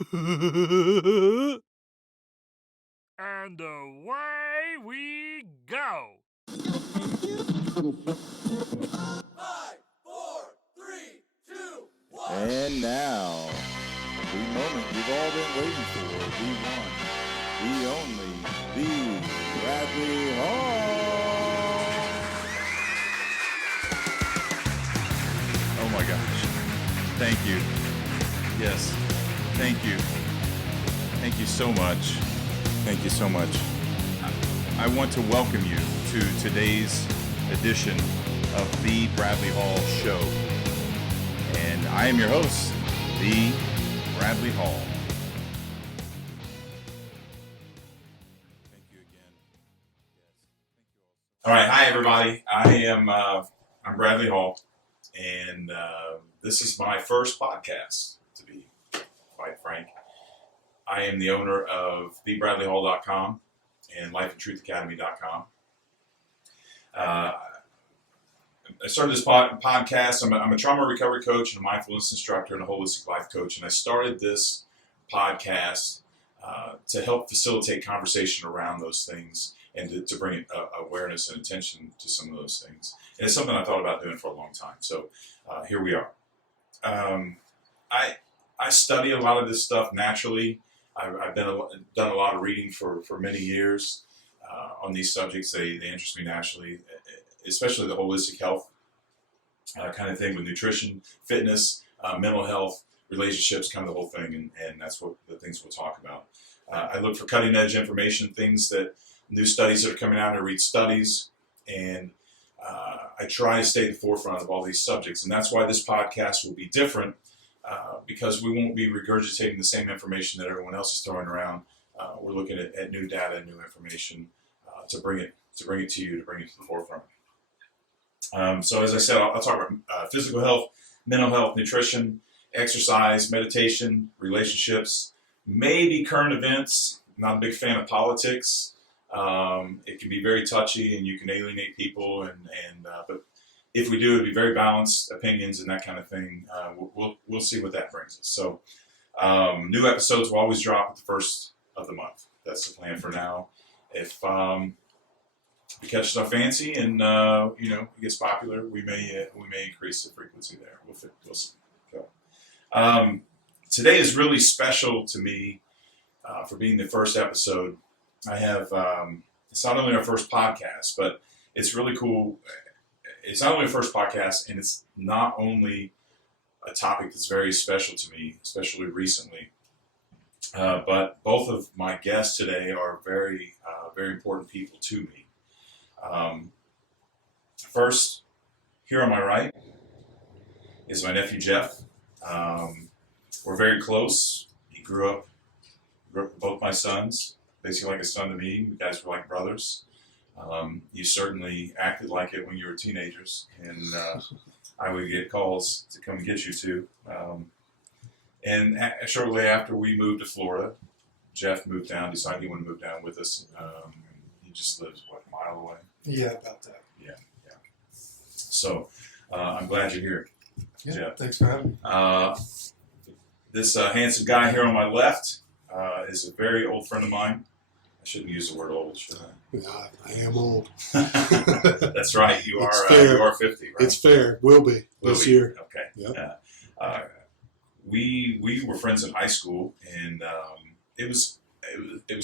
And away we go. 5, 4, 3, 2, 1. And now, the moment you've all been waiting for, the one, the only, the Bradley Hall. Oh my gosh. Thank you. Yes. Thank you. Thank you so much. Thank you so much. I want to welcome you to today's edition of the Bradley Hall Show. And I am your host, the Bradley Hall. Thank you again. All right. Hi, everybody. I'm Bradley Hall, and this is my first podcast, to be quite frank. I am the owner of thebradleyhall.com and lifeandtruthacademy.com. I started this podcast. I'm a trauma recovery coach and a mindfulness instructor and a holistic life coach. And I started this podcast to help facilitate conversation around those things and to bring awareness and attention to some of those things. And it's something I thought about doing for a long time. So here we are. I study a lot of this stuff naturally. I've done a lot of reading for many years on these subjects. They interest me naturally, especially the holistic health kind of thing with nutrition, fitness, mental health, relationships, kind of the whole thing, and that's what the things we'll talk about. I look for cutting edge information, things that new studies that are coming out. I read studies, and I try to stay at the forefront of all these subjects, and that's why this podcast will be different. Because we won't be regurgitating the same information that everyone else is throwing around. We're looking at new data and new information to bring it to you, to bring it to the forefront. So as I said, I'll talk about physical health, mental health, nutrition, exercise, meditation, relationships, maybe current events. I'm not a big fan of politics. It can be very touchy, and you can alienate people. But if we do, it'd be very balanced opinions and that kind of thing. We'll see what that brings us. So new episodes will always drop at the first of the month. That's the plan for now. If we catch stuff fancy and it gets popular, we may increase the frequency there. We'll see. So, today is really special to me for being the first episode. I have it's not only our first podcast, but it's really cool. It's not only a first podcast, and it's not only a topic that's very special to me, especially recently, but both of my guests today are very, very important people to me. First, here on my right is my nephew, Jeff. We're very close. He grew up with both my sons, basically like a son to me. You guys were like brothers. You certainly acted like it when you were teenagers, and I would get calls to come get you too. And shortly after we moved to Florida, Jeff moved down, decided he wanted to move down with us. He just lives, a mile away? Yeah, about that. Yeah. So I'm glad you're here, Jeff. Thanks for having me. This handsome guy here on my left is a very old friend of mine. I shouldn't use the word old, should I? I am old. That's right. You are 50, right? It's fair. Will be this year. Okay. Yep. We were friends in high school, and it was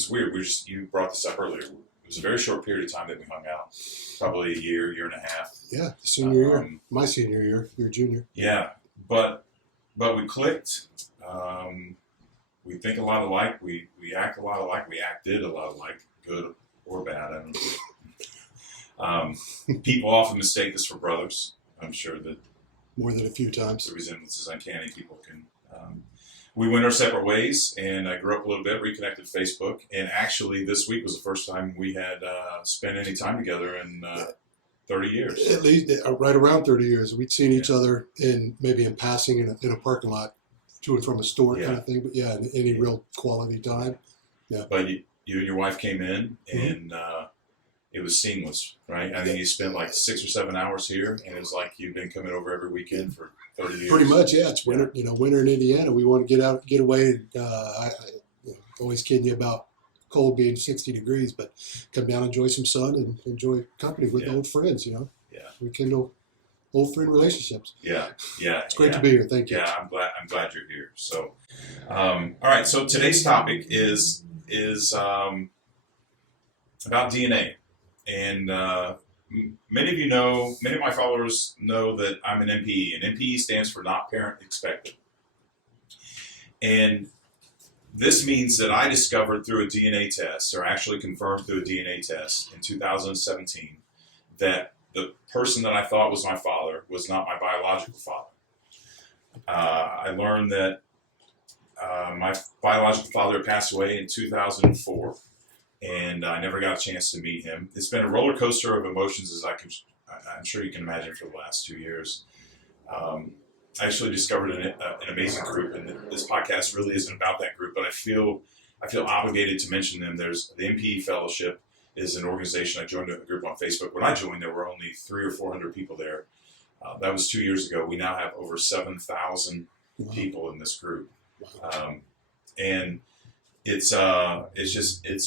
weird. You brought this up earlier. It was a very short period of time that we hung out, probably a year and a half. Yeah, senior year. My senior year. You're junior. Yeah, but we clicked. We think a lot alike. We act a lot alike. We acted a lot alike, good or bad. I don't know. People often mistake us for brothers. I'm sure that more than a few times. The resemblance is uncanny. People can. We went our separate ways, and I grew up a little bit, reconnected Facebook, and actually this week was the first time we had spent any time together in 30 years. At least right around 30 years. We'd seen each other in passing in a parking lot, to and from a store kind of thing. But yeah, any real quality time. Yeah. But you and your wife came in, and it was seamless, right? I think you spent like 6 or 7 hours here, and it was like you've been coming over every weekend for 30 years. Pretty much, yeah. It's winter, winter in Indiana. We want to get away. I always kidding you about cold being 60 degrees, but come down, enjoy some sun, and enjoy company with old friends. Yeah. We kindle old friend relationships. Yeah. It's great to be here. Thank you. Yeah, I'm glad you're here. So, all right. So today's topic is about DNA, and many of my followers know that I'm an NPE, and NPE stands for Not Parent Expected. And this means that I discovered through a DNA test, or actually confirmed through a DNA test in 2017, that the person that I thought was my father was not my biological father. I learned that my biological father passed away in 2004, and I never got a chance to meet him. It's been a roller coaster of emotions, as I'm sure you can imagine, for the last 2 years. I actually discovered an amazing group, and this podcast really isn't about that group, but I feel obligated to mention them. There's the MPE Fellowship is an organization. I joined a group on Facebook. When I joined, there were only 300 or 400 people there. That was 2 years ago. We now have over 7,000 people in this group, and it's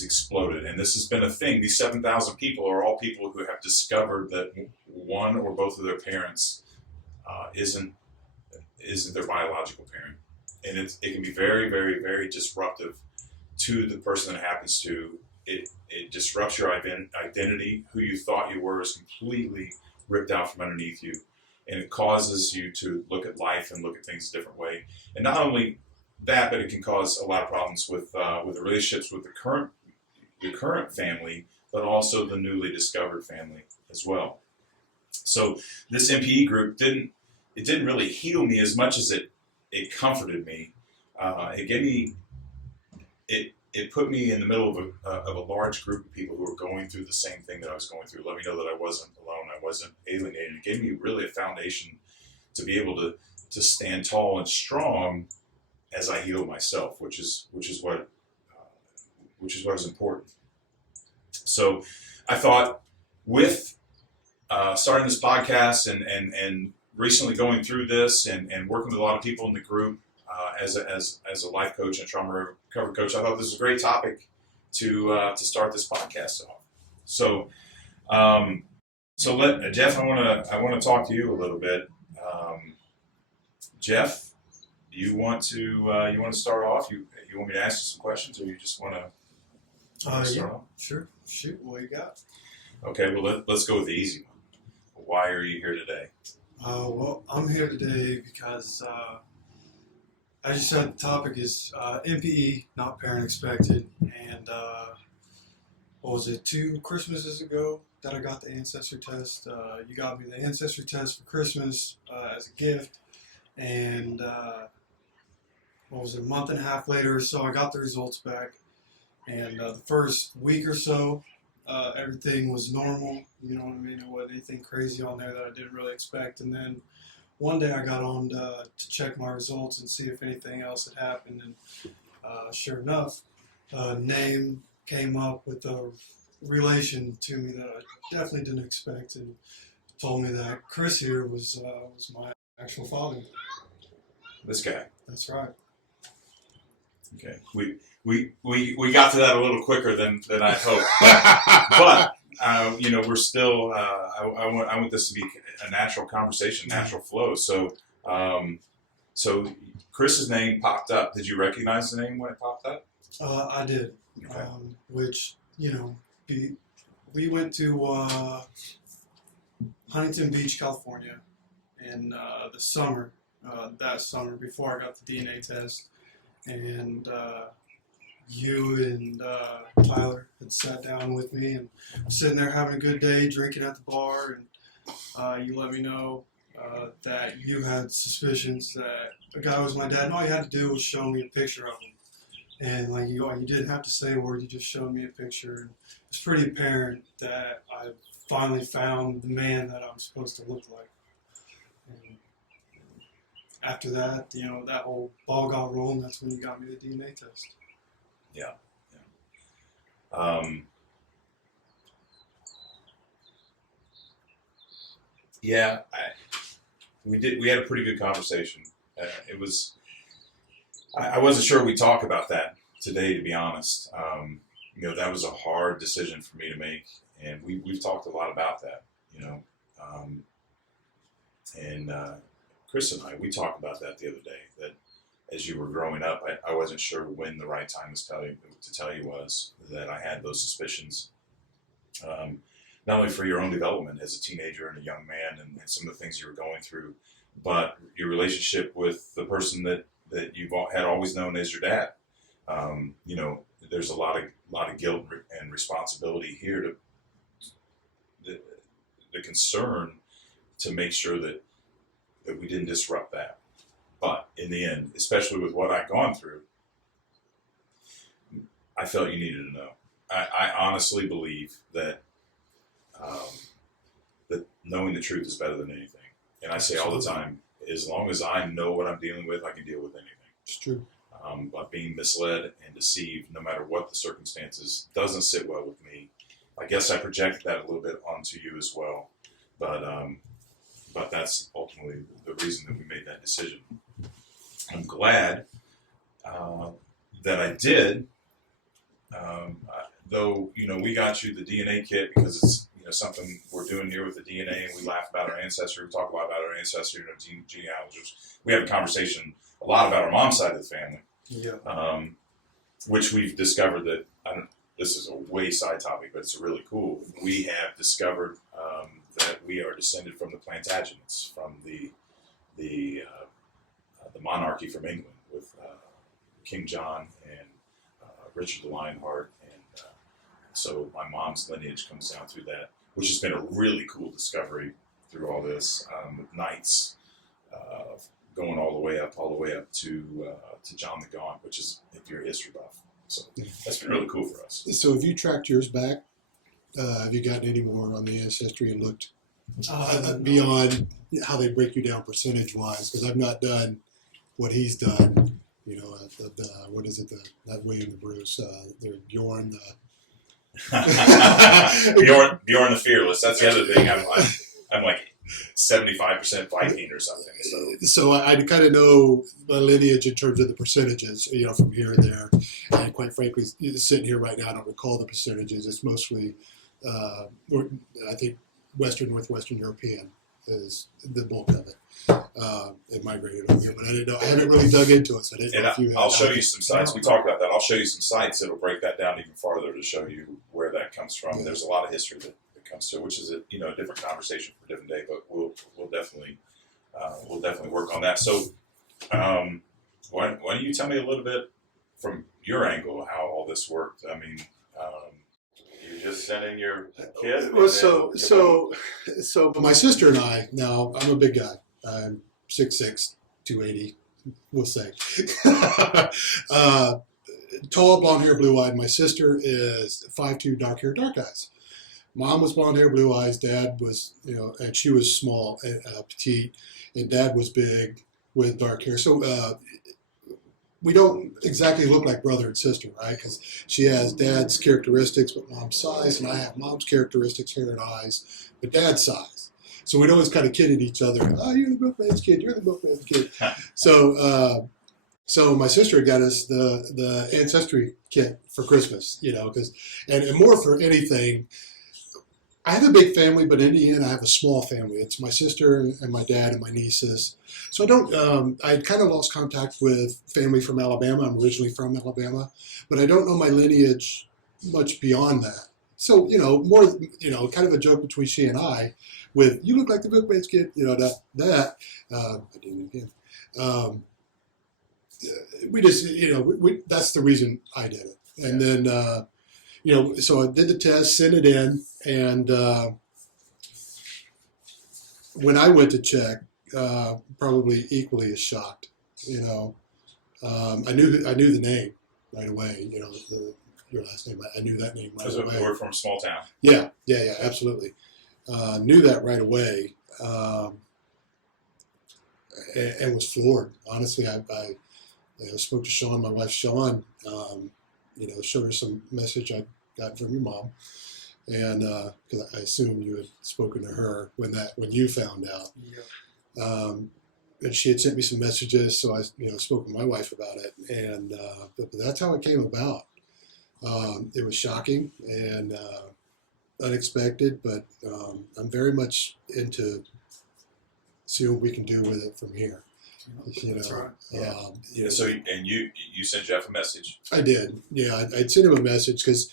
exploded. And this has been a thing. These 7,000 people are all people who have discovered that one or both of their parents isn't their biological parent, and it can be very, very, very disruptive to the person that happens to. It disrupts your identity. Who you thought you were is completely ripped out from underneath you, and it causes you to look at life and look at things a different way. And not only that, but it can cause a lot of problems with the relationships with the current family, but also the newly discovered family as well. So this MPE group didn't really heal me as much as it comforted me. It gave me it put me in the middle of a large group of people who were going through the same thing that I was going through. Let me know that I wasn't alone. I wasn't alienated. It gave me really a foundation to be able to stand tall and strong as I heal myself, which is what is important. So I thought, with starting this podcast and recently going through this and working with a lot of people in the group as a life coach and trauma recovery coach, I thought this was a great topic to start this podcast off. So Jeff, I want to talk to you a little bit. Jeff, do you want to start off? You want me to ask you some questions, or you just want to start off? Sure. Shoot, what you got? Okay, well let's go with the easy one. Why are you here today? Well, I'm here today because, as you said, the topic is MPE, not parent expected, and what was it, 2 Christmases ago that I got the ancestry test. You got me the ancestry test for Christmas as a gift, and what was it, a month and a half later or so, I got the results back, and the first week or so, everything was normal, you know what I mean? It wasn't anything crazy on there that I didn't really expect. And then one day I got on to check my results and see if anything else had happened. And sure enough, a name came up with a relation to me that I definitely didn't expect, and told me that Chris here was my actual father. This guy. That's right. Okay. We got to that a little quicker than I hoped, but we're still. I want this to be a natural conversation, natural flow. So Chris's name popped up. Did you recognize the name when it popped up? I did. Okay. Which we went to Huntington Beach, California, in the summer. That summer before I got the DNA test, and you and Tyler had sat down with me, and I'm sitting there having a good day, drinking at the bar, and you let me know that you had suspicions that a guy was my dad, and all you had to do was show me a picture of him. And like you didn't have to say a word, you just showed me a picture. And it's pretty apparent that I finally found the man that I'm supposed to look like. And after that, that whole ball got rolling. That's when you got me the DNA test. Yeah. Yeah, we had a pretty good conversation. It was. I wasn't sure we'd talk about that today, to be honest. That was a hard decision for me to make, and we've talked a lot about that. And Chris and we talked about that the other day. That as you were growing up, I wasn't sure when the right time to tell you was that I had those suspicions. Not only for your own development as a teenager and a young man, and some of the things you were going through, but your relationship with the person that you've had always known as your dad. There's a lot of guilt and responsibility here to the concern to make sure that we didn't disrupt that. But in the end, especially with what I'd gone through, I felt you needed to know. I honestly believe that that knowing the truth is better than anything. And I say all the time, as long as I know what I'm dealing with, I can deal with anything. It's true. But being misled and deceived, no matter what the circumstances, doesn't sit well with me. I guess I projected that a little bit onto you as well. But that's ultimately the reason that we made that decision. I'm glad that I did. Though, we got you the DNA kit because it's something we're doing here with the DNA, and we laugh about our ancestry, we talk a lot about our ancestry and our genealogies. We have a conversation a lot about our mom's side of the family, which we've discovered that, this is a way side topic, but it's really cool. We have discovered that we are descended from the Plantagenets, from the monarchy from England with King John and Richard the Lionheart. And so my mom's lineage comes down through that, which has been a really cool discovery through all this, with knights going all the way up to John the Gaunt, which is, if you're a history buff. So that's been really cool for us. So have you tracked yours back? Have you gotten any more on the ancestry and looked beyond how they break you down percentage-wise? Because I've not done what he's done. What is it? Not William the Bruce. They're Bjorn the... Bjorn the Fearless. That's the other thing. I'm like 75% Viking or something. So I kind of know my lineage in terms of the percentages, from here and there. And quite frankly, sitting here right now, I don't recall the percentages. It's mostly, I think, Northwestern European is the bulk of it. It migrated over here, but I didn't know. I haven't really dug into it, so I didn't know if you had. I'll show you some sites. We talked about that. I'll show you some sites that'll break that down even farther to show you where that comes from. Yeah. There's a lot of history that comes to, which is a different conversation for a different day. But we'll definitely work on that. So, why don't you tell me a little bit from your angle how all this worked? I mean, you just sent in your kid. Well, so my sister and I. Now I'm a big guy. I'm 6'6", 280. We'll say. Tall, blonde hair, blue eyed. My sister is 5'2", dark hair, dark eyes. Mom was blonde hair, blue eyes. Dad was, and she was small, petite, and Dad was big with dark hair. So we don't exactly look like brother and sister, right? Because she has Dad's characteristics, but Mom's size, and I have Mom's characteristics, hair and eyes, but Dad's size. So we'd always kind of kidded each other. Oh, you're the milkman's kid. You're the milkman's kid. So my sister got us the ancestry kit for Christmas, because and more for anything. I have a big family, but in the end, I have a small family. It's my sister and my dad and my nieces. So I don't. I kind of lost contact with family from Alabama. I'm originally from Alabama, but I don't know my lineage much beyond that. So more kind of a joke between she and I, with you look like the milkman's kid. That I did it again. We just we that's the reason I did it, and then so I did the test, sent it in, and when I went to check, probably equally as shocked. I knew the name right away. Your last name, I knew that name right away. We're from a small town. Yeah, absolutely. Knew that right away, and was floored. Honestly, I spoke to Sean, my wife Sean. Showed her some message I got from your mom, and because I assume you had spoken to her when you found out. Yeah. And she had sent me some messages, so I spoke with my wife about it, and but that's how it came about. It was shocking and unexpected, but I'm very much into seeing what we can do with it from here. That's right. So, and you sent Jeff a message. I did. Yeah, I'd sent him a message because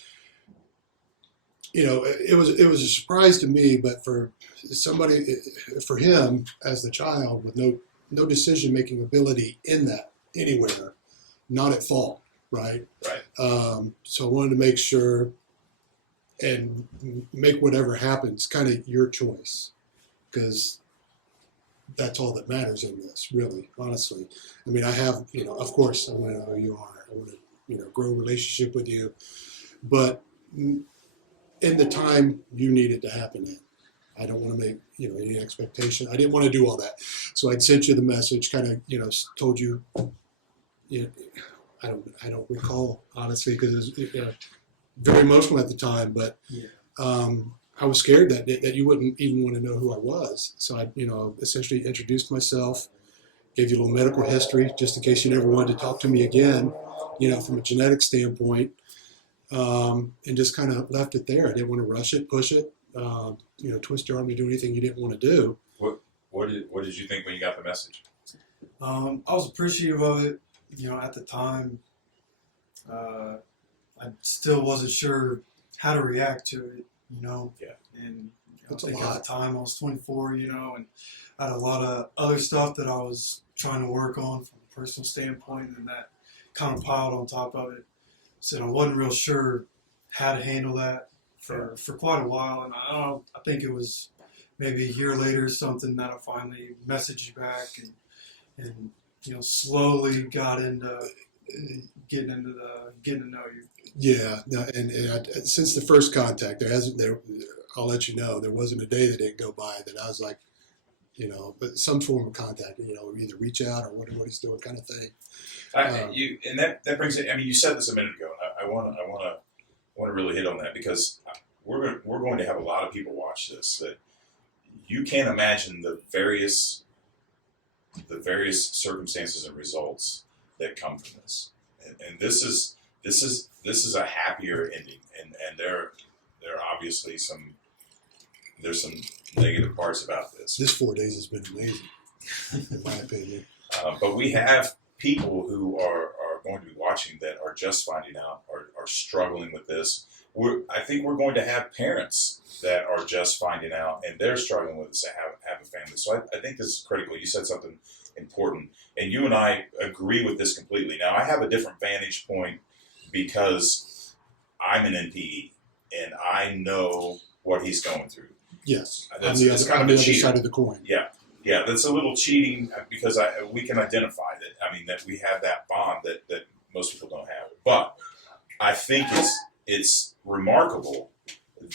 it was a surprise to me, but for him as the child with no decision making ability in that anywhere, not at fault, right? Right. So I wanted to make sure and make whatever happens kind of your choice, because that's all that matters in this, really, honestly. I mean, I have, of course, I want to know who you are. I want to, grow a relationship with you. But in the time you need it to happen in, I don't want to make, any expectation. I didn't want to do all that. So I'd sent you the message, kind of, told you, I don't recall, honestly, because it was very emotional at the time, but I was scared that you wouldn't even want to know who I was. So I, essentially introduced myself, gave you a little medical history, just in case you never wanted to talk to me again, from a genetic standpoint, and just kind of left it there. I didn't want to rush it, push it, twist your arm to do anything you didn't want to do. What did you think when you got the message? I was appreciative of it. At the time, I still wasn't sure how to react to it. Yeah. And I That's a think lot. at the time I was 24, and I had a lot of other stuff that I was trying to work on from a personal standpoint, and that kind of piled on top of it. So I wasn't real sure how to handle that for quite a while, and I think it was maybe a year later something that I finally messaged you back and slowly got into getting to know you. Yeah, no, and since the first contact, I'll let you know, there wasn't a day that didn't go by that I was like, but some form of contact, either reach out or what he's doing, kind of thing. And that brings it. I mean, you said this a minute ago. I want to really hit on that, because we're going to have a lot of people watch this that you can't imagine the various circumstances and results that come from this, and this is a happier ending, and there are obviously some negative parts about this. This 4 days has been amazing, in my opinion. But we have people who are going to be watching that are just finding out, are struggling with this. I think we're going to have parents that are just finding out and they're struggling with this to have a family. So I think this is critical. You said something important, and you and I agree with this completely. Now, I have a different vantage point because I'm an NPE and I know what he's going through. Yes, That's on the kind of other cheating. side of the coin. Yeah, that's a little cheating because we can identify that. I mean, that we have that bond that most people don't have. But I think it's remarkable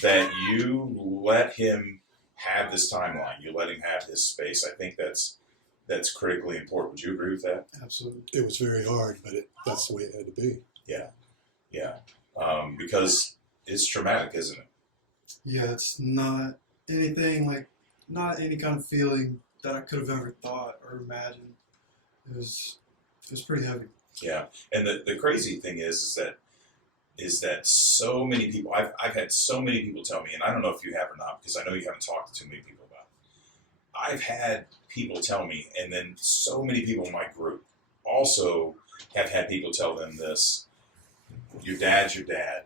that you let him have this timeline. You let him have his space. I think that's critically important. Would you agree with that? Absolutely. It was very hard, but that's the way it had to be. Yeah. Because it's traumatic, isn't it? Yeah, it's not any kind of feeling that I could have ever thought or imagined. It was pretty heavy. Yeah, and the crazy thing is that so many people, I've had so many people tell me, and I don't know if you have or not, because I know you haven't talked to too many people about it. I've had people tell me, and then so many people in my group also have had people tell them this: your dad's your dad.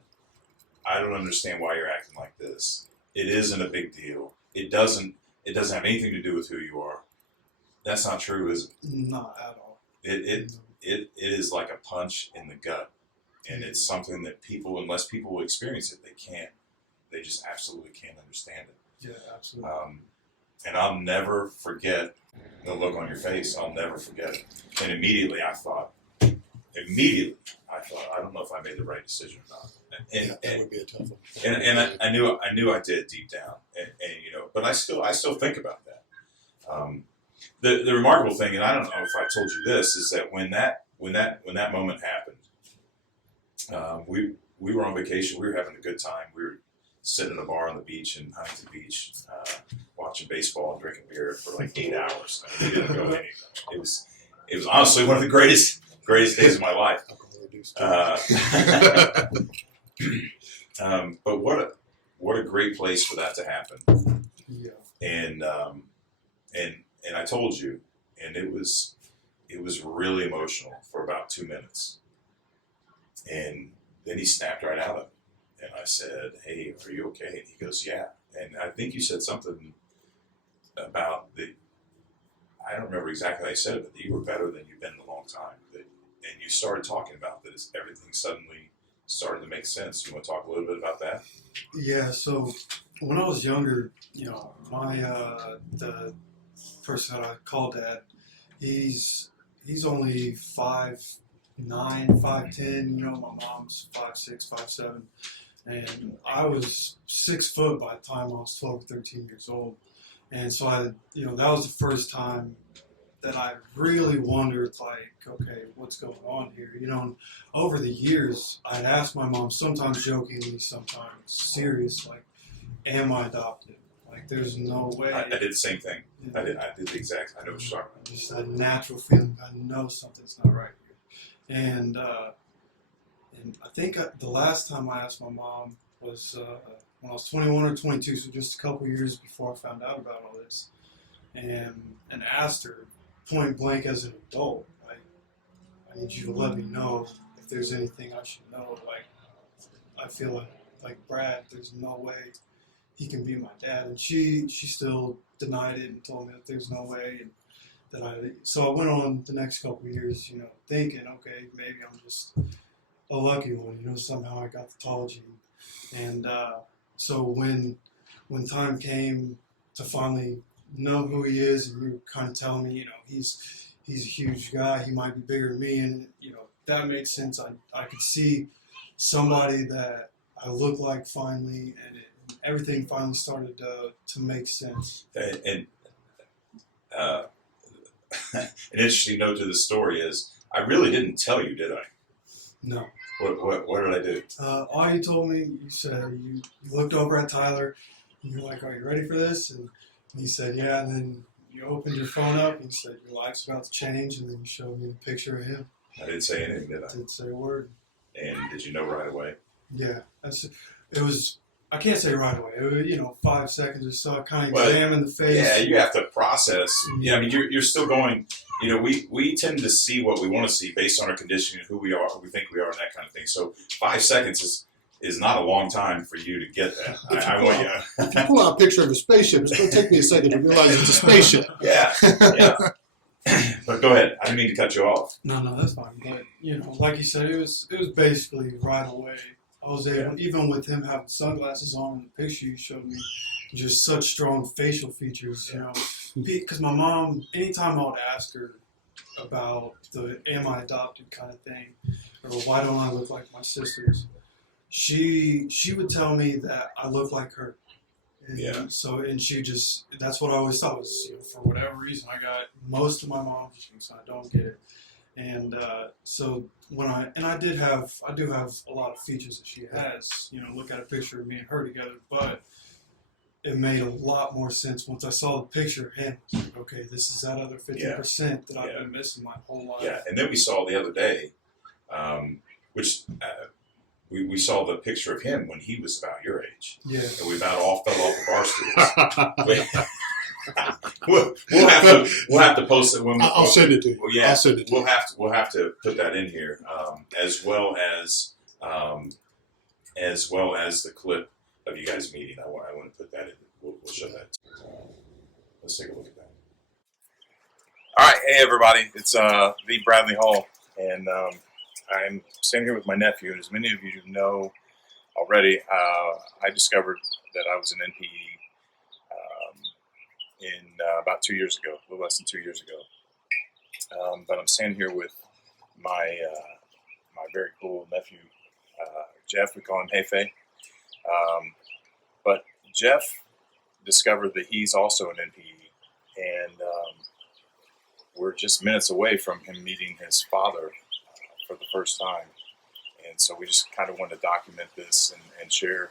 I don't understand why you're acting like this. It isn't a big deal. It doesn't have anything to do with who you are. That's not true, is it? Not at all. It is like a punch in the gut, and it's something that people, unless people experience it, they just absolutely can't understand it. Yeah, absolutely. And I'll never forget the look on your face. I'll never forget it. And immediately I thought, I don't know if I made the right decision or not. That would be a tough one. And I knew I did deep down, and but I still think about that. The remarkable thing, and I don't know if I told you this, is that when that moment happened, we were on vacation, we were having a good time, we were sitting in a bar on the beach in Huntington Beach, watching baseball and drinking beer for like 8 hours. I mean, we didn't go anywhere. It was honestly one of the greatest days of my life. But what a great place for that to happen. Yeah. And I told you, and it was really emotional for about 2 minutes. And then he snapped right out of it. And I said, "Hey, are you okay?" And he goes, "Yeah." And I think you said something about I don't remember exactly how you said it, but that you were better than you've been in a long time. And you started talking about that as everything suddenly started to make sense. You want to talk a little bit about that? Yeah, so when I was younger, my the person that I call Dad, he's only 5'9", 5'10". My mom's 5'6", 5'7", and I was 6 foot by the time I was 12 or 13 years old. And so that was the first time that I really wondered, like, okay, what's going on here? And over the years, I'd ask my mom, sometimes jokingly, sometimes serious, like, am I adopted? Like, there's no way. I did the same thing. I did the exact. I know what you're talking about. Just a natural feeling. I know something's not right here. And I think the last time I asked my mom was when I was 21 or 22, so just a couple years before I found out about all this, and asked her point blank as an adult, like, I need you to let me know if there's anything I should know. Like, I feel like Brad, there's no way he can be my dad. And she still denied it and told me that there's no way. And so I went on the next couple of years, thinking, okay, maybe I'm just a lucky one, somehow I got the tall gene. And so when time came to finally know who he is, and you were kind of telling me, he's a huge guy, he might be bigger than me, and that made sense. I could see somebody that I look like finally, and everything finally started to make sense. And an interesting note to the story is, I really didn't tell you, did I? No. What did I do? All you told me, you said you looked over at Tyler, and you're like, "Are you ready for this?" And he said, "Yeah." And then you opened your phone up and you said, "Your life's about to change." And then you showed me the picture of him. I didn't say anything, did I? Didn't say a word. And did you know right away? Yeah, it was. I can't say right away. It was, 5 seconds or so. I kind of examined the face. Yeah, you have to process. Yeah, I mean, you're still going. We tend to see what we want to see based on our conditioning, who we are, who we think we are, and that kind of thing. So 5 seconds is not a long time for you to get that. I want you. If you pull out a picture of a spaceship, it's going to take me a second to realize it's a spaceship. Yeah. But go ahead. I didn't mean to cut you off. No, that's fine. But like you said, it was basically right away. I was able, even with him having sunglasses on in the picture you showed me, just such strong facial features, Because my mom, anytime I would ask her about the am I adopted kind of thing, or why don't I look like my sisters, she would tell me that I look like her. And so, and that's what I always thought was, for whatever reason, I got most of my mom's genes, I don't get it. And so I do have a lot of features that she has, look at a picture of me and her together, but it made a lot more sense once I saw the picture of him. Like, okay, this is that other 50% that I've been missing my whole life. Yeah, and then we saw the other day, which we saw the picture of him when he was about your age. Yeah. And we about all fell off of our stools. We'll have to post it when I'll send it to you. Well, yeah, I'll send it to you. We'll have to put that in here, as well as the clip of you guys meeting. I want to put that in. We'll show that. Let's take a look at that. All right, hey everybody, it's the Bradley Hall, and I'm standing here with my nephew. And as many of you know already, I discovered that I was an NPE in about 2 years ago, a little less than 2 years ago. But I'm standing here with my very cool nephew, Jeff. We call him Hefe. But Jeff discovered that he's also an NPE, and we're just minutes away from him meeting his father for the first time. And so we just kind of wanted to document this and share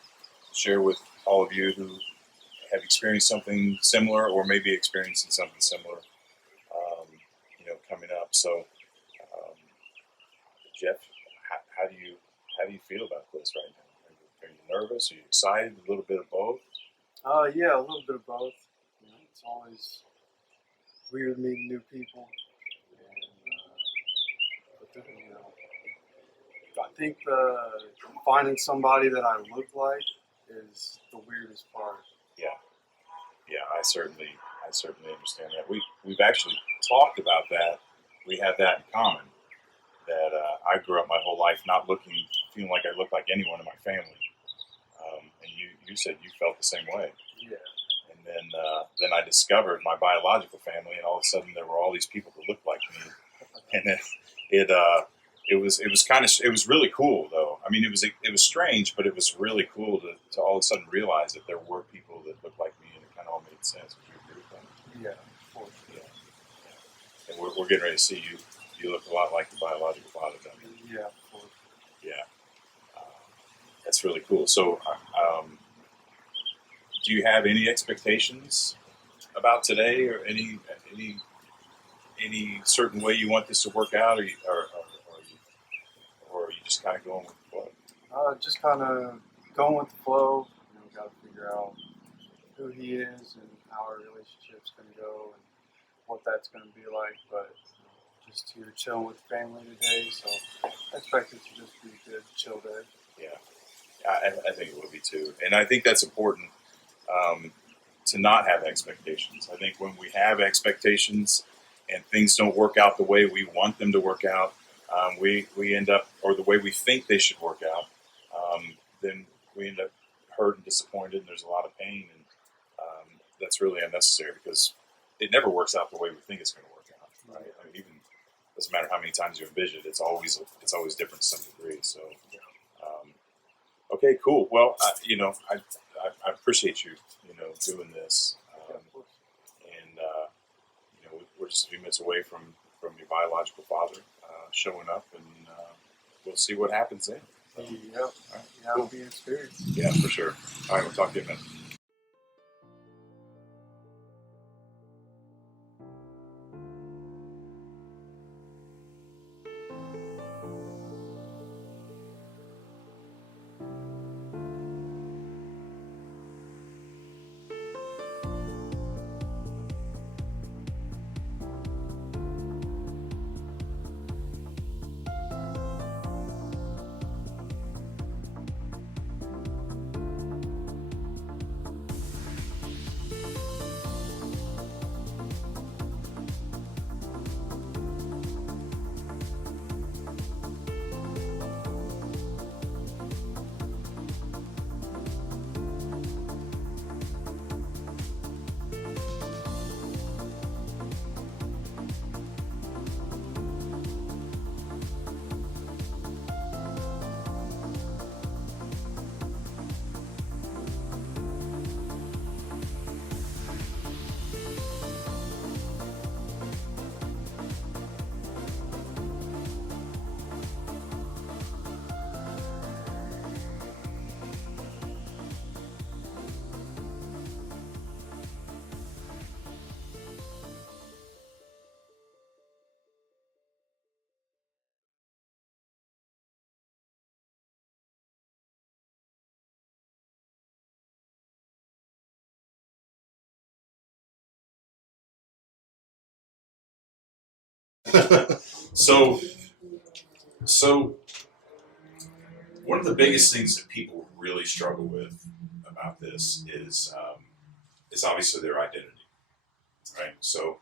share with all of you who have experienced something similar, or maybe experiencing something similar, coming up. So, Jeff, how do you feel about this right now? Are you nervous? Are you excited? A little bit of both? Yeah, a little bit of both. It's always weird meeting new people, I think finding somebody that I look like is the weirdest part. Yeah, I certainly understand that. We've actually talked about that. We have that in common. That I grew up my whole life not feeling like I looked like anyone in my family, and you said you felt the same way. Yeah. And then I discovered my biological family, and all of a sudden there were all these people that looked like me, and it was really cool though. I mean, it was strange, but it was really cool to all of a sudden realize that there were people that looked like me, and it kind of all made sense. Would you agree with that? Yeah, of course. Yeah. And we're getting ready to see you. You look a lot like your biological father, don't you? Yeah, of course. Yeah. That's really cool. So, do you have any expectations about today, or any certain way you want this to work out, or are you just kind of going with the flow? Just kind of going with the flow. Got to figure out who he is and how our relationship's going to go and what that's going to be like. But just here chilling with the family today, so I expect it to just be a good, chill day. Yeah, I think it will be too, and I think that's important to not have expectations. I think when we have expectations and things don't work out the way we want them to work out, we end up, or the way we think they should work out, then we end up hurt and disappointed, and there's a lot of pain, and that's really unnecessary because it never works out the way we think it's going to work out. Right? I mean, even doesn't matter how many times you envision it; it's always different to some degree. So, okay, cool. Well, I appreciate you, doing this, and we're just a few minutes away from your biological father showing up, and we'll see what happens then. So, Yep. All right, Yeah, cool. I'll be experienced. Yeah, for sure. All right, we'll talk to you in a minute. So one of the biggest things that people really struggle with about this is obviously their identity, right? So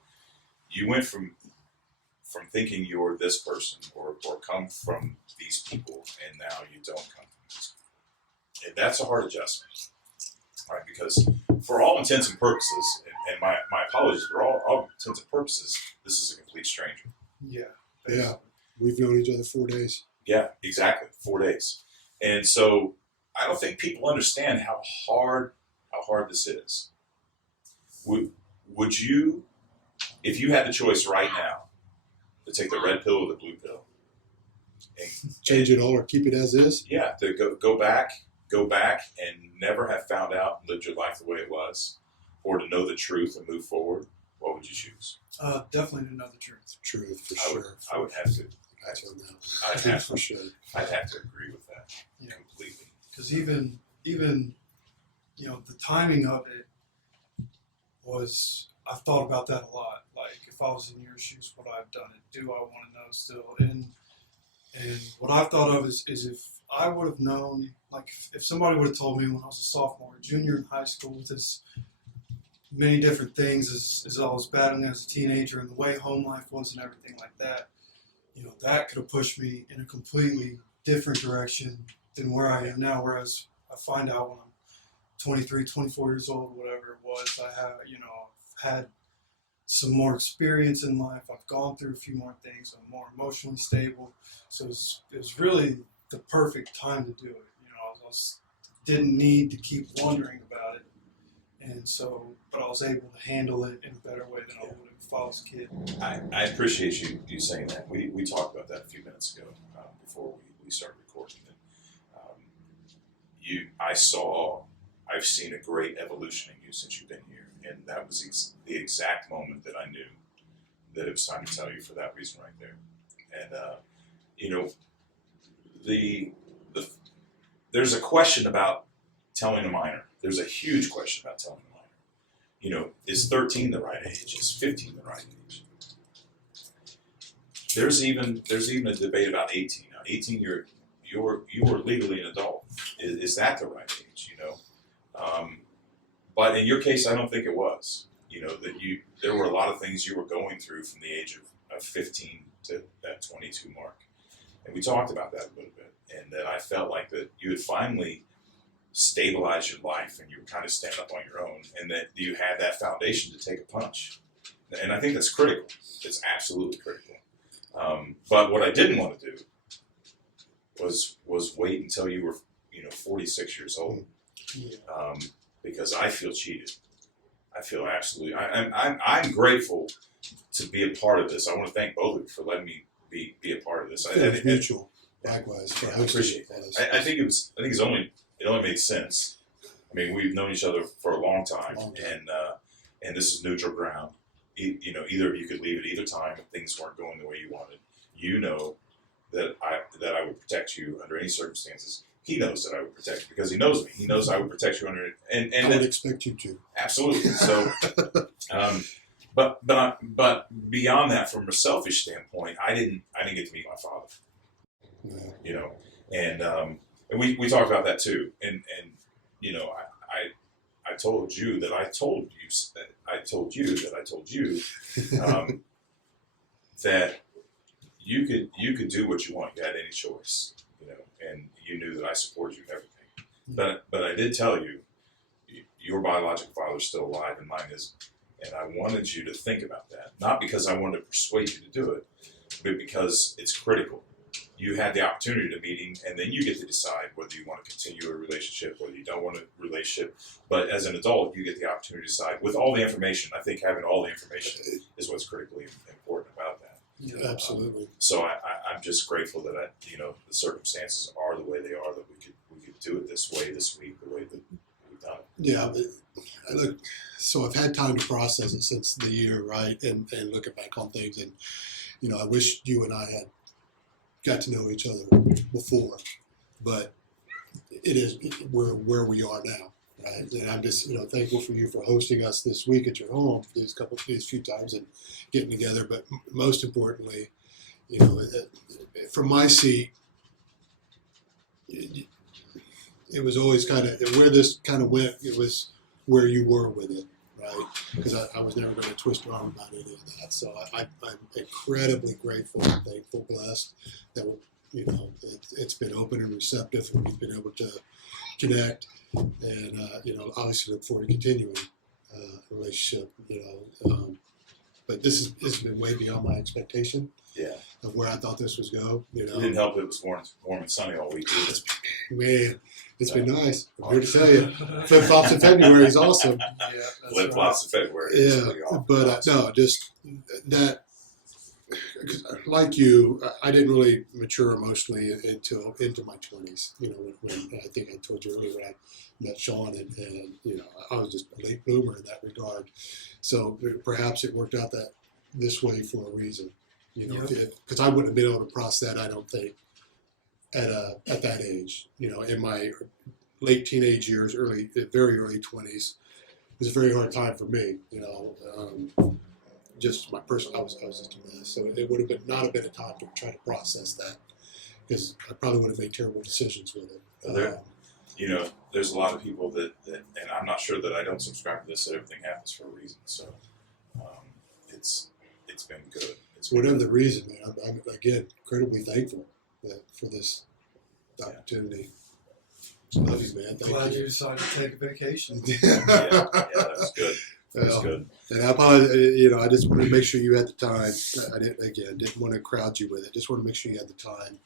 you went from thinking you're this person or come from these people, and now you don't come from these people. And that's a hard adjustment, right? Because for all intents and purposes, and my apologies, for all intents and purposes, this is a complete stranger. Yeah. Yeah. We've known each other 4 days. Yeah, exactly. 4 days. And so I don't think people understand how hard this is. Would you, if you had the choice right now to take the red pill or the blue pill, Change it all or keep it as is? yeah, to go go back and never have found out and lived your life the way it was, or to know the truth and move forward, what would you choose? Definitely to know the truth. Truth for I would, sure. I would have to. I'd Truth have for to. sure. I'd have to agree with that Yeah. completely. Because even the timing of it was, I've thought about that a lot. Like, if I was in your shoes, would I have done it? Do I want to know still? And what I've thought of is if I would have known, like, if somebody would have told me when I was a sophomore, junior in high school, with this many different things as I was battling as a teenager and the way home life was and everything like that, that could have pushed me in a completely different direction than where I am now. Whereas I find out when I'm 23, 24 years old, whatever it was, I have, I've had some more experience in life. I've gone through a few more things. I'm more emotionally stable. So it was really the perfect time to do it. Didn't need to keep wondering about it. And so, but I was able to handle it in a better way than I would have if I was a kid. I appreciate you saying that. We talked about that a few minutes ago before we started recording. I've seen a great evolution in you since you've been here, and that was the exact moment that I knew that it was time to tell you for that reason right there. And there's a question about telling a minor. There's a huge question about telling a minor. Is 13 the right age? Is 15 the right age? There's even a debate about 18. Now, 18, you are legally an adult. Is that the right age? But in your case, I don't think it was. There were a lot of things you were going through from the age of 15 to that 22 mark, and we talked about that a little bit. And that I felt like that you had finally stabilized your life, and you were kind of stand up on your own, and that you had that foundation to take a punch. And I think that's critical. It's absolutely critical. But what I didn't want to do was wait until you were 46 years old, because I feel cheated. I feel absolutely. I'm grateful to be a part of this. I want to thank both of you for letting me be a part of this. It's mutual. Likewise, for I hosting appreciate us. that. I think it only made sense. I mean, we've known each other for a long time, and this is neutral ground. Either of you could leave at either time if things weren't going the way you wanted. You know that I would protect you under any circumstances. He knows that I would protect you because he knows me. He knows I would protect you under and I would expect you to. Absolutely. So, but beyond that, from a selfish standpoint, I didn't get to meet my father. Yeah. And we talked about that too. And I told you that I told you that you could do what you want. You had any choice, and you knew that I supported you in everything. But I did tell you, your biological father is still alive and mine isn't. And I wanted you to think about that. Not because I wanted to persuade you to do it, but because it's critical. You had the opportunity to meet him, and then you get to decide whether you want to continue a relationship, whether you don't want a relationship. But as an adult, you get the opportunity to decide with all the information. I think having all the information is what's critically important about that. Yeah, absolutely. So I'm just grateful that the circumstances are the way they are, that we could do it this way this week, the way that we've done it. Yeah, so I've had time to process it since the year, right, and looking back on things, and I wish you and I had got to know each other before, but we're where we are now, right? And I'm just thankful for you for hosting us this week at your home these few times and getting together. But most importantly, from my seat, it was always kind of where this kind of went. It was where you were with it, right? Because I was never going to twist your arm about any of that. So I'm incredibly grateful, thankful, blessed that it's been open and receptive, and we've been able to connect, and obviously look forward to continuing a relationship. But this has been way beyond my expectation. Yeah. Of where I thought this was go. It didn't help that it was warm and sunny all week either. Man, it's been nice. I'm here to tell you, flip flops in February is awesome. Flip flops in February. Yeah, but no, just that 'cause like you, I didn't really mature emotionally until into my 20s. You know, when I think I told you earlier when I met Sean, and you know, I was just a late bloomer in that regard. So perhaps it worked out that this way for a reason. You know, because I wouldn't have been able to process that. I don't think at that age. You know, in my late teenage years, very early 20s, it was a very hard time for me. You know. Just my person, I was just a mess. So it would have not have been a time to try to process that, because I probably would have made terrible decisions with it. You know, there's a lot of people that, and I'm not sure that I don't subscribe to this, that everything happens for a reason. So it's been good. Whatever the reason, man, I'm again incredibly thankful for this opportunity. Love you, man. Thank Glad you. you decided to take a vacation. Yeah, that's good. That's good. And I apologize, you know, I just wanted to make sure you had the time. I didn't want to crowd you with it. Just want to make sure you had the time.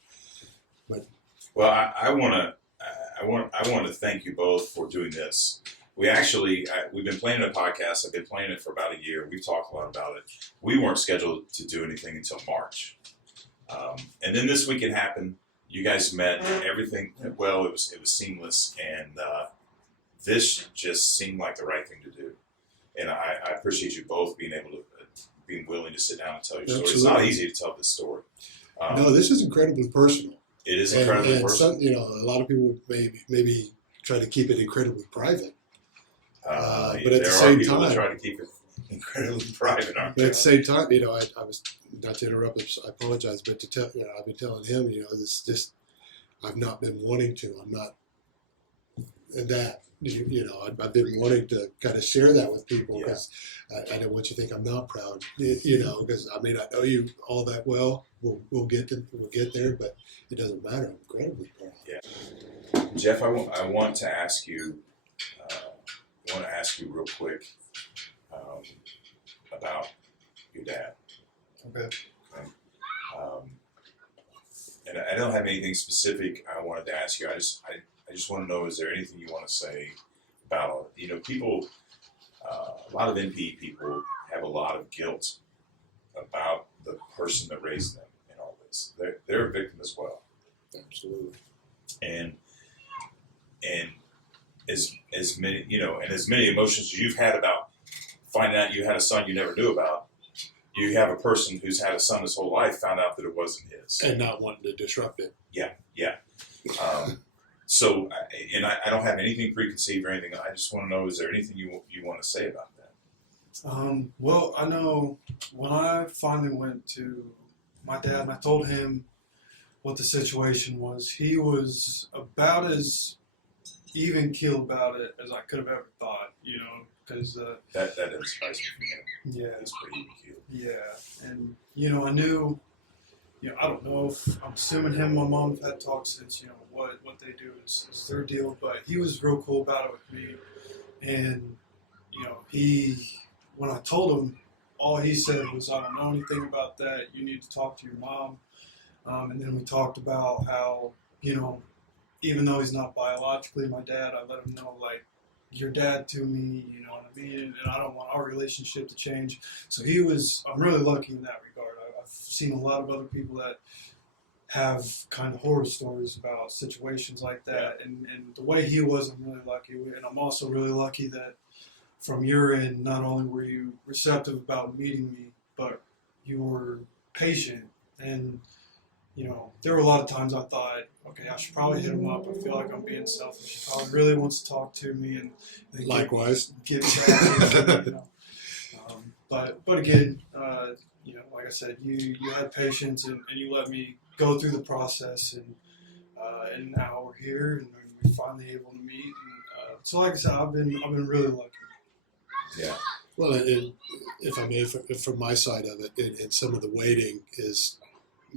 But well, I want to thank you both for doing this. We've been planning a podcast. I've been planning it for about a year. We've talked a lot about it. We weren't scheduled to do anything until March, and then this weekend happened. You guys met. Everything well. It was seamless, and this just seemed like the right thing to do. And I appreciate you both being willing to sit down and tell your story. It's not easy to tell this story. No, this is incredibly personal. It is incredibly personal. You know, a lot of people maybe try to keep it incredibly private. But at the same time, that try to keep it incredibly private. But at the same time, you know, I was not to interrupt. I apologize, but to tell, you know, I've been telling him, you know, this just I've not been wanting to. I'm not that. You know, I've been wanting to kind of share that with people because I don't want you to think I'm not proud. You know, because I may not know you all that well. We'll get there, but it doesn't matter. I'm incredibly proud. Yeah, Jeff, I want to ask you. I want to ask you real quick about your dad. Okay. And I don't have anything specific I wanted to ask you. I just want to know, is there anything you want to say about, you know, people, a lot of NPE people have a lot of guilt about the person that raised them in all this. They're a victim as well. Absolutely. And as many, you know, and as many emotions as you've had about finding out you had a son you never knew about, you have a person who's had a son his whole life found out that it wasn't his. And not wanting to disrupt it. Yeah. So, and I don't have anything preconceived or anything. I just want to know, is there anything you want to say about that? Well, I know when I finally went to my dad and I told him what the situation was, he was about as even keel about it as I could have ever thought, you know, because that doesn't surprise me from him. Yeah, it's pretty even keel. Yeah, and you know, I knew, you know, I don't know if I'm assuming him and my mom have had talks since, you know, what they do is their deal, but he was real cool about it with me, and you know, when I told him, all he said was, I don't know anything about that. You need to talk to your mom. And then we talked about how, you know, even though he's not biologically my dad, I let him know, like, your dad to me, you know what I mean? And I don't want our relationship to change. So I'm really lucky in that regard. I've seen a lot of other people that have kind of horror stories about situations like that. And the way he was, I'm really lucky. And I'm also really lucky that from your end, not only were you receptive about meeting me, but you were patient. And, you know, there were a lot of times I thought, okay, I should probably hit him up. I feel like I'm being selfish. He probably really wants to talk to me and likewise get back. You know. But again, you know, like I said, you had patience and you let me go through the process, and now we're here and we're finally able to meet. And, so, like I said, I've been really lucky. Yeah. Well, if I may, from my side of it, and some of the waiting is,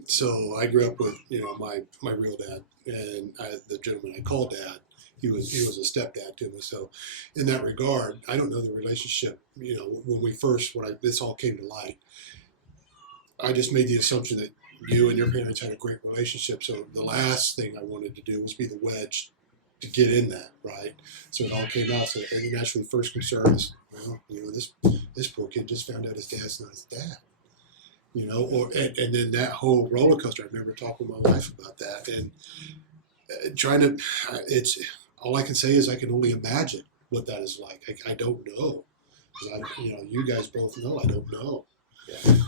so I grew up with, you know, my real dad, and the gentleman I called dad, he was a stepdad to me. So in that regard, I don't know the relationship, you know, when this all came to light, I just made the assumption that you and your parents had a great relationship. So the last thing I wanted to do was be the wedge to get in that, right? So it all came out. So and naturally, first concern is, well, you know, this poor kid just found out his dad's not his dad. and then that whole roller coaster. I remember talking with my wife about that, and trying to. It's all I can say is I can only imagine what that is like. I don't know, because you guys both know I don't know,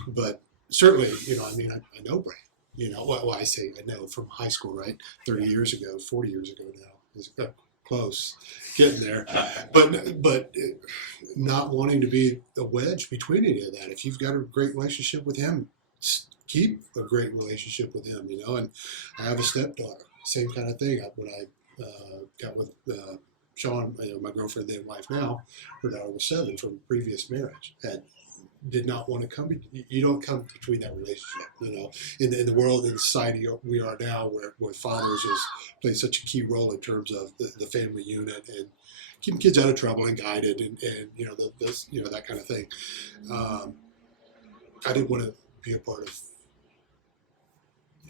but certainly, I know Brad. Well, I say I know from high school, right? 30 years ago, 40 years ago now. It's close, getting there. But not wanting to be a wedge between any of that. If you've got a great relationship with him, keep a great relationship with him. And I have a stepdaughter, same kind of thing. When I got with Sean, my girlfriend, then wife now, her daughter was 7 from a previous marriage, and did not want to come. You don't come between that relationship. In the world, in society we are now, where fathers play such a key role in terms of the family unit and keeping kids out of trouble and guided and that kind of thing. I didn't want to be a part of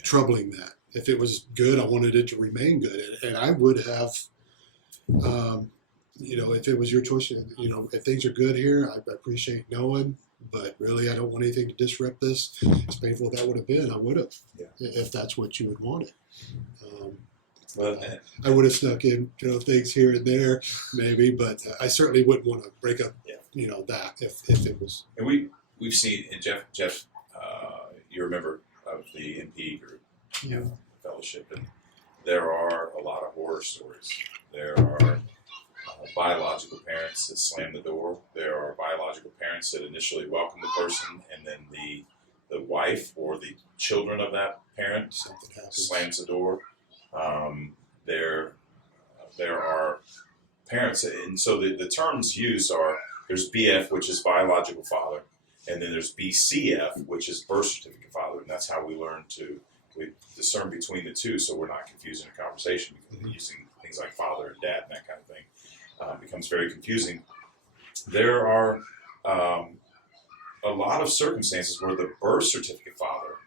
troubling that. If it was good, I wanted it to remain good, and I would have. If it was your choice, if things are good here, I appreciate knowing. But really, I don't want anything to disrupt this. As painful as that would have been, I would have, if that's what you had wanted. I would have snuck in, things here and there, maybe, but I certainly wouldn't want to break up, that if it was. And we've seen, and Jeff, you're a member of the NPE group, fellowship, and there are a lot of horror stories. There are biological parents that slam the door. There are biological parents that initially welcome the person, and then the wife or the children of that parent slams the door. There are parents, and so the terms used are, there's BF, which is biological father, and then there's BCF, which is birth certificate father, and that's how we discern between the two, so we're not confusing the conversation, because using things like father and dad and that kind of thing becomes very confusing. There are a lot of circumstances where the birth certificate father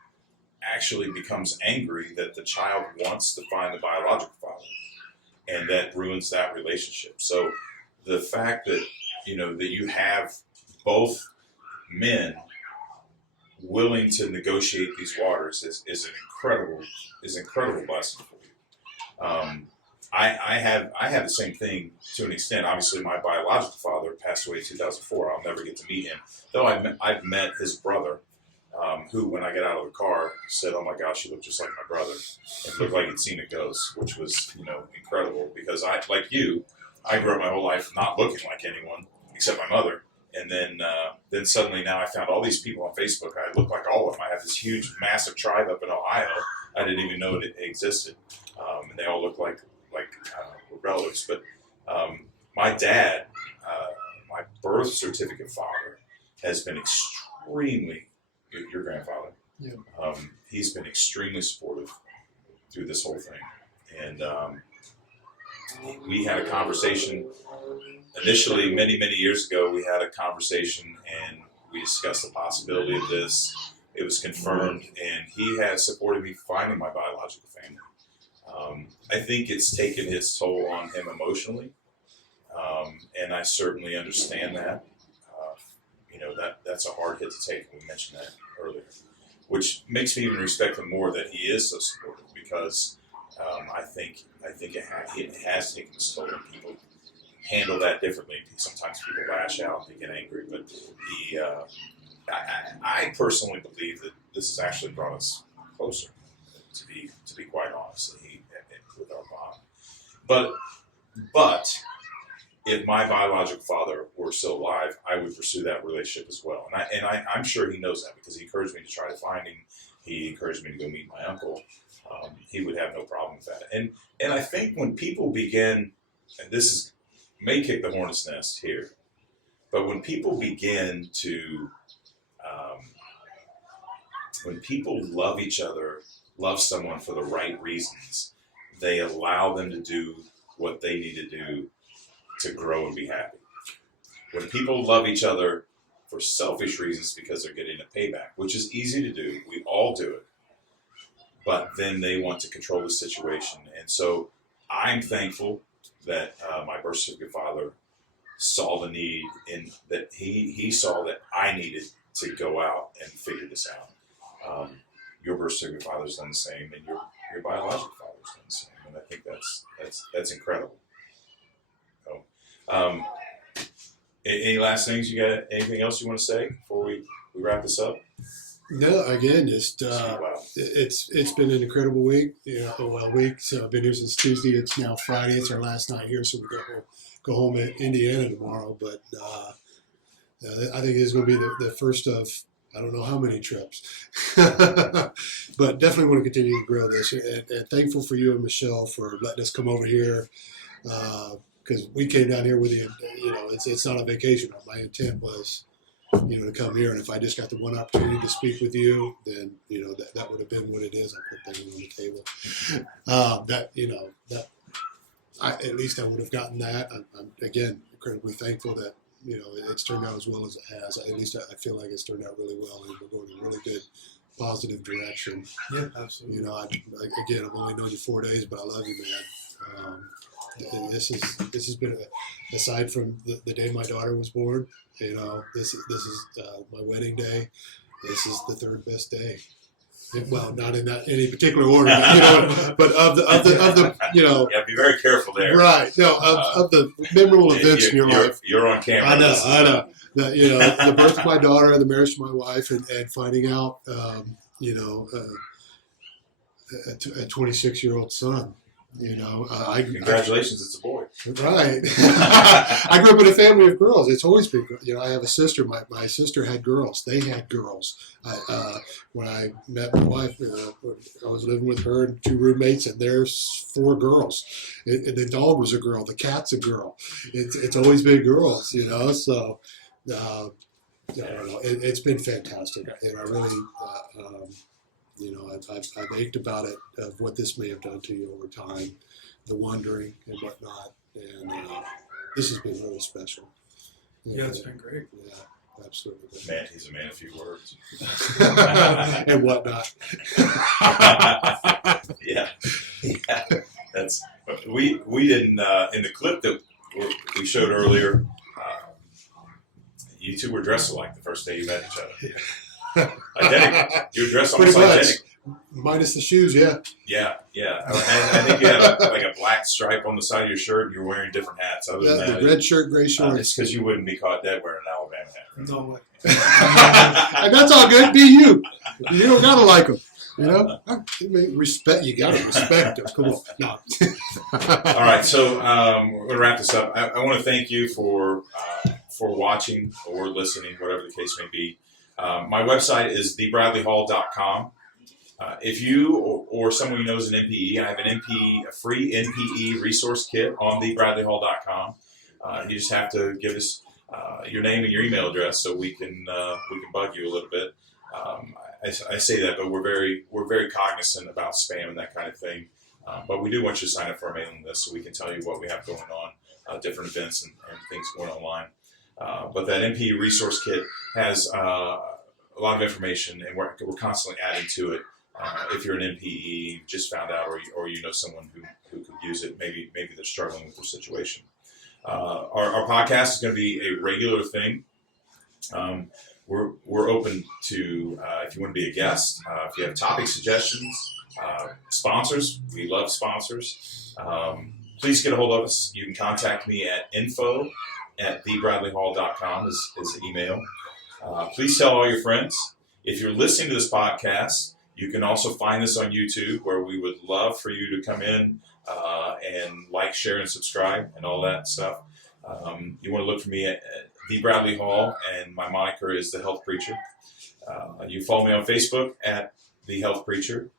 actually becomes angry that the child wants to find the biological father, and that ruins that relationship. So the fact that that you have both men willing to negotiate these waters is an incredible blessing for you. I have the same thing to an extent. Obviously, my biological father passed away in 2004. I'll never get to meet him, though I've met his brother, who, when I got out of the car, said, "Oh my gosh, you look just like my brother," and looked like he'd seen a ghost, which was incredible, because I, like you, I grew up my whole life not looking like anyone except my mother. And then suddenly now I found all these people on Facebook. I look like all of them. I have this huge, massive tribe up in Ohio. I didn't even know it existed, and they all look like relatives. But my dad, my birth certificate father, has been extremely. Your grandfather. Yeah. He's been extremely supportive through this whole thing, and we had a conversation. Initially, many years ago, we had a conversation and we discussed the possibility of this. It was confirmed, and he has supported me finding my biological family. I think it's taken its toll on him emotionally, and I certainly understand that. That's a hard hit to take. We mentioned that earlier, which makes me even respect him more that he is so supportive, because I think it has taken its toll, and people handle that differently. Sometimes people lash out, they get angry, but I personally believe that this has actually brought us closer, to be quite honest, with our bond. But if my biological father were still alive, I would pursue that relationship as well. And I'm sure he knows that, because he encouraged me to try to find him. He encouraged me to go meet my uncle. He would have no problem with that. And I think when people begin, and this may kick the hornet's nest here, but when people begin to, when people love each other, love someone for the right reasons, they allow them to do what they need to do to grow and be happy. When people love each other for selfish reasons because they're getting a payback, which is easy to do, we all do it, but then they want to control the situation. And so I'm thankful that my birth certificate father saw the need, in that he saw that I needed to go out and figure this out. your birth certificate father's done the same, and your biological father's done the same. And I think that's incredible. So, any last things you got? Anything else you want to say before we wrap this up? No, again, just Wow. it's been an incredible week. Week. So I've been here since Tuesday. It's now Friday. It's our last night here, so we go home at Indiana tomorrow. But I think it's going to be the first of I don't know how many trips, but definitely want to continue to grow this. And thankful for you and Michelle for letting us come over here. Because we came down here with you, it's not a vacation. My intent was, to come here, and if I just got the one opportunity to speak with you, then that would have been what it is. I put that on the table. At least I would have gotten that. I'm again incredibly thankful that it's turned out as well as it has. At least I feel like it's turned out really well, and we're going in a really good, positive direction. Yeah, absolutely. I've only known you 4 days, but I love you, man. And this has been aside from the day my daughter was born. This is my wedding day. This is the third best day. Well, not in any particular order, but of the Yeah, be very careful there. Right. No, of the memorable events in your life. You're on camera. I know. The birth of my daughter, the marriage of my wife, and finding out, a 26-year-old son. Congratulations, it's a boy. Right. I grew up in a family of girls. It's always been, I have a sister. My sister had girls. They had girls. When I met my wife, I was living with her and 2 roommates, and there's 4 girls. And the dog was a girl. The cat's a girl. It's always been girls, So, I don't know. It's been fantastic, and I really. I've ached about it, of what this may have done to you over time, the wondering and whatnot, and this has been really special. Yeah, it's been great. Yeah, absolutely. Man, he's a man of few words. And whatnot. Yeah. That's we didn't in the clip that we showed earlier. You two were dressed alike the first day you met each other. Yeah. Identical. You were dressed Pretty almost much. identical. Minus the shoes, yeah. Yeah. And I think you had a black stripe on the side of your shirt, and you were wearing different hats. Other than that, The red shirt, gray shorts. it's because you wouldn't be caught dead wearing an Alabama hat. No way. And that's all good. Be you. You don't gotta like them. Respect. You gotta respect them. Come on. No. All right, so we're gonna wrap this up. I want to thank you for watching or listening, whatever the case may be. My website is thebradleyhall.com. If you or someone you know is an NPE, I have a free NPE resource kit on thebradleyhall.com. You just have to give us your name and your email address so we can bug you a little bit. I say that, but we're very cognizant about spam and that kind of thing. But we do want you to sign up for our mailing list so we can tell you what we have going on, different events and things going online. But that NPE resource kit has a lot of information, and we're constantly adding to it. If you're an NPE, just found out, or you know someone who could use it, maybe they're struggling with their situation. Our podcast is going to be a regular thing. We're open to if you want to be a guest, if you have topic suggestions, sponsors. We love sponsors. Please get a hold of us. You can contact me at info@thebradleyhall.com is the email. Please tell all your friends. If you're listening to this podcast, you can also find this on YouTube, where we would love for you to come in and like, share, and subscribe, and all that stuff. You want to look for me at The Bradley Hall, and my moniker is The Health Preacher. You follow me on Facebook at The Health Preacher.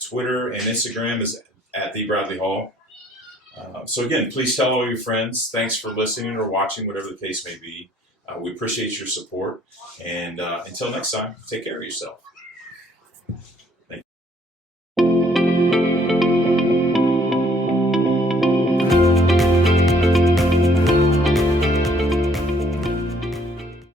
Twitter and Instagram is at The Bradley Hall. So again, please tell all your friends. Thanks for listening or watching, whatever the case may be. We appreciate your support. And until next time, take care of yourself.